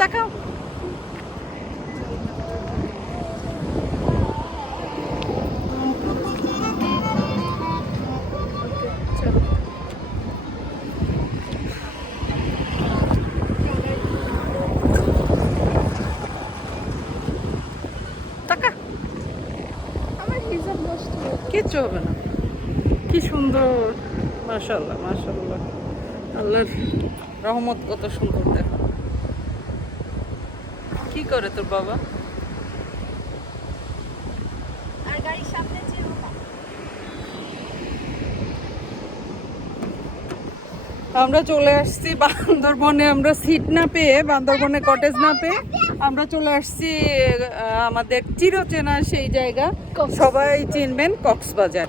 তাকাও। কিচ্ছু হবে না। কি সুন্দর। মাশাল্লাহ মাশাল্লাহ আল্লাহর রহমত কত সুন্দর দেখো কি করে তোর বাবা? আর গাড়ির সামনে যেও আমরা চলে আসছি বান্দরবনে আমরা সিট না পেয়ে বান্দরবনে কটেজ না পেয়ে আমরা চলে আসছি আমাদের চিরচেনা সেই জায়গা। সবাই চিনবেন কক্সবাজার।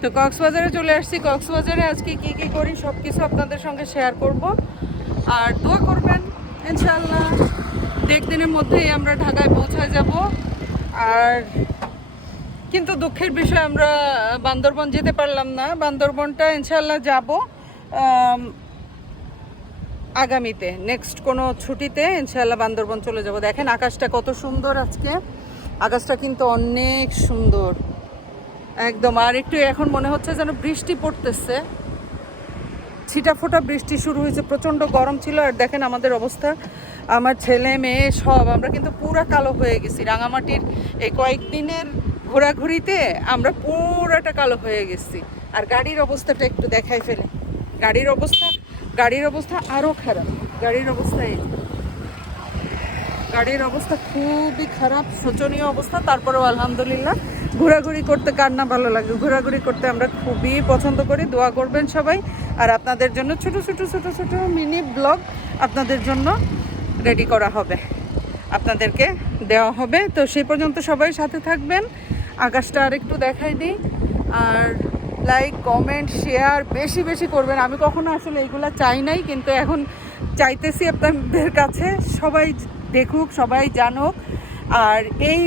তো কক্সবাজারে চলে আসছি। কক্সবাজারে আজকে কি কি করি সব কিছু আপনাদের সঙ্গে শেয়ার করব। আর দোয়া করবেন ইনশাল্লাহ দেড় দিনের মধ্যেই আমরা ঢাকায় পৌঁছায় যাব। আর কিন্তু দুঃখের বিষয়, আমরা বান্দরবন যেতে পারলাম না। বান্দরবনটা ইনশাল্লাহ যাব আগামীতে নেক্সট কোনো ছুটিতে ইনশাল্লাহ বান্দরবন চলে যাব। দেখেন আকাশটা কত সুন্দর আজকে। আকাশটা কিন্তু অনেক সুন্দর। একদম, আর একটু এখন মনে হচ্ছে যেন বৃষ্টি পড়তেছে। ছিটা ফোটা বৃষ্টি শুরু হয়েছে, প্রচণ্ড গরম ছিল, আর দেখেন আমাদের অবস্থা। আমার ছেলে, মেয়ে সব, আমরা কিন্তু পুরা কালো হয়ে গেছি। রাঙামাটির এই কয়েকদিনের ঘোরাঘুরিতে আমরা পুরাটা কালো হয়ে গেছি। আর গাড়ির অবস্থাটা একটু দেখাই ফেলে। গাড়ির অবস্থা গাড়ির অবস্থা আরও খারাপ। গাড়ির অবস্থা এই। গাড়ির অবস্থা খুবই খারাপ, শোচনীয় অবস্থা। তারপরেও আলহামদুলিল্লাহ ঘোরাঘুরি করতে কার না ভালো লাগে। ঘোরাঘুরি করতে আমরা খুবই পছন্দ করি। দোয়া করবেন সবাই। আর আপনাদের জন্য ছোট ছোট ছোট ছোট মিনি ব্লগ আপনাদের জন্য রেডি করা হবে। আপনাদেরকে দেওয়া হবে। তো সেই পর্যন্ত সবাই সাথে থাকবেন। আকাশটা আর একটু দেখাই দিই। আর লাইক কমেন্ট শেয়ার বেশি বেশি করবেন। আমি কখনো আসলে এইগুলা চাই নাই, কিন্তু এখন চাইতেছি আপনাদের কাছে। সবাই দেখুক, সবাই জানুক। আর এই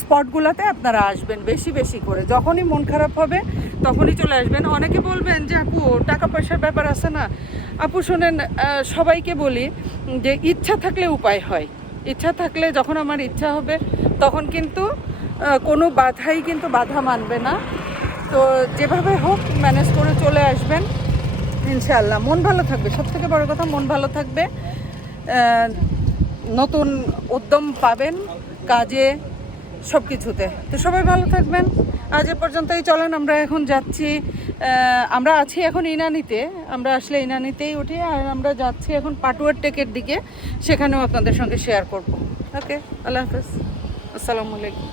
স্পটগুলোতে আপনারা আসবেন বেশি বেশি করে। যখনই মন খারাপ হবে, তখনই চলে আসবেন। অনেকে বলবেন যে, আপু টাকা পয়সার ব্যাপার আছে না? আপু, শোনেন সবাইকে বলি যে, ইচ্ছা থাকলে উপায় হয়। ইচ্ছা থাকলে যখন আমার ইচ্ছা হবে, তখন কিন্তু কোনো বাধাই কিন্তু বাধা মানবে না। তো যেভাবে হোক ম্যানেজ করে চলে আসবেন। ইনশাআল্লাহ। মন ভালো থাকবে। সব থেকে বড় কথা, মন ভালো থাকবে। নতুন উদ্যম পাবেন কাজে সব কিছুতে তো সবাই ভালো থাকবেন। আজ এ পর্যন্তই চলেন, আমরা এখন যাচ্ছি আমরা আছি এখন ইনানিতে, আমরা আসলে ইনানিতেই উঠি, আর আমরা যাচ্ছি এখন পাটুয়ার টেকের দিকে, সেখানেও আপনাদের সঙ্গে শেয়ার করব। ওকে আল্লাহ হাফেজ। আসসালামু আলাইকুম।